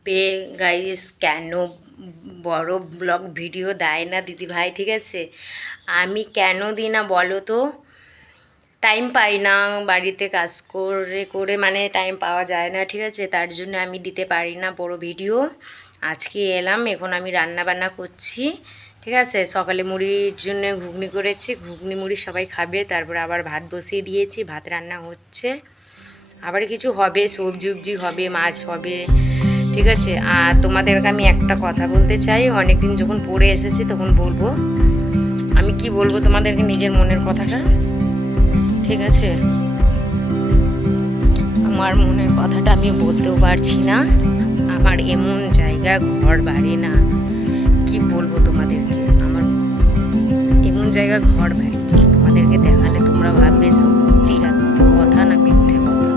ভাববে গাইস কেন বড় ব্লগ ভিডিও দেয় না দিদিভাই, ঠিক আছে? আমি কেন দিই না বলো তো? টাইম পাই না, বাড়িতে কাজ করে করে মানে টাইম পাওয়া যায় না, ঠিক আছে? তার জন্য আমি দিতে পারি না বড় ভিডিও। আজকে এলাম, এখন আমি রান্না বান্না করছি, ঠিক আছে? সকালে মুড়ির জন্য ঘুগনি করেছি, ঘুগনি মুড়ি সবাই খাবে। তারপর আবার ভাত বসিয়ে দিয়েছি, ভাত রান্না হচ্ছে। আবার কিছু হবে, সবজি উবজি হবে, মাছ হবে, ঠিক আছে? আর তোমাদেরকে আমি একটা কথা বলতে চাই, অনেকদিন যখন পড়ে এসেছি তখন বলবো। আমি কি বলবো তোমাদেরকে, নিজের মনের কথাটা, ঠিক আছে? আমার মনের কথাটা আমি বলতেও পারছি না। আমার এমন জায়গা, ঘর বাড়ি না, কি বলবো তোমাদেরকে। আমার এমন জায়গা, ঘর বাড়ি, তোমাদেরকে দেখালে তোমরা ভাববে সত্যি কথা না মিথ্যে কথা,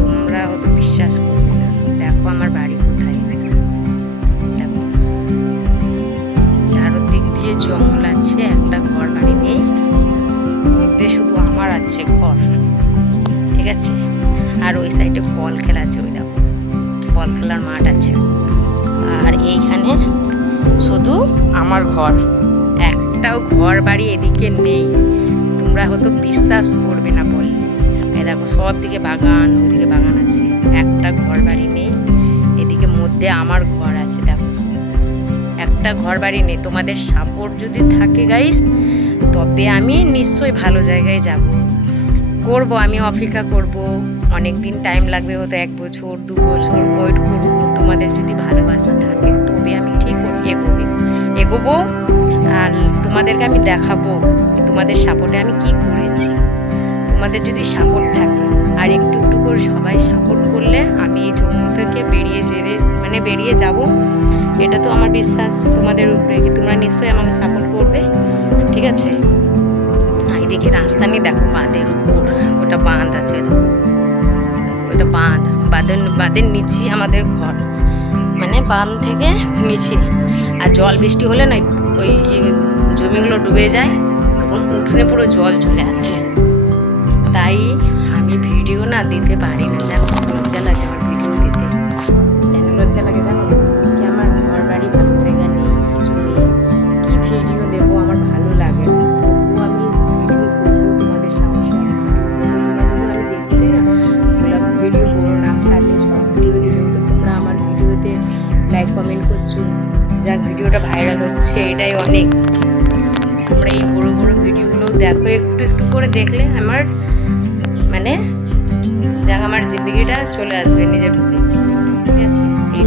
তোমরা অত বিশ্বাস করবে না। দেখো আমার বাড়ি কোথায়, দেখো চারদিক দিয়ে জঙ্গল আছে, একটা ঘর বাড়ি নেই, মধ্যে শুধু আমার আছে ঘর, ঠিক আছে? আর ওই সাইডে বল খেলা আছে, ওই দেখো বল খেলার মাঠ আছে। আর এইখানে শুধু আমার ঘর, একটাও ঘর বাড়ি এদিকে নেই। তোমরা হয়তো বিশ্বাস করবে না বললে। এই দেখো সব দিকে বাগান, ওইদিকে বাগান আছে, একটা ঘর বাড়ি নেই। এদিকে মধ্যে আমার ঘর আছে, দেখো একটা ঘর বাড়ি নেই। তোমাদের সাপোর্ট যদি থাকে গাইস, তবে আমি নিশ্চয়ই ভালো জায়গায় যাব, করব। আমি অপেক্ষা করব, অনেক দিন টাইম লাগবে, হয়তো 1 বছর 2 বছর ওয়েট করব। তোমাদের যদি ভালোবাসা থাকে তবে আমি ঠিক এগোবো। আর তোমাদেরকে আমি দেখাবো তোমাদের সাপোর্টে আমি কি করেছি। তোমাদের যদি সাপোর্ট থাকে, আর একটু একটু করে সবাই সাপোর্ট করলে আমি এই জম্মু থেকে বেরিয়ে যাব। এটা তো আমার বিশ্বাস তোমাদের উপরে, কি তোমরা নিশ্চয়ই আমাকে সাপোর্ট করবে, ঠিক আছে? এদিকে রাস্তা নিয়ে দেখো, বাঁধের উপর ওটা বাঁধ আছে, ওটা বাঁধের নিচে আমাদের ঘর, মানে বাঁধ থেকে নিচে। আর জল বৃষ্টি হলে না ওই জমিগুলো ডুবে যায়, তখন উঠোনে পুরো জল চলে আসে। তাই আমি ভিডিও না দিতে পারি না, জানো? লজ্জা লাগে আমার ভিডিও দিতে। কেন লজ্জা লাগে জানো? কি আমার ঘর বাড়ি, ভালো জায়গা নেই, কিছু নেই, কি ভিডিও দেবো? আমার ভালো লাগে না, তবুও আমি ভিডিও করবো তোমাদের সাহসে। তোমরা যখন আমি দেখছি না ভিডিও বড় না ছাড়লে, সব ভিডিও দিলেও তো তোমরা আমার ভিডিওতে লাইক কমেন্ট করছো, যার ভিডিওটা ভাইরাল হচ্ছে, এটাই অনেক। তোমরা এই বড় বড় ভিডিওগুলো দেখো, একটু একটু করে দেখলে আমার মানে আমার জিন্দগিটা চলে আসবে নিজের বুকে, ঠিক আছে? এই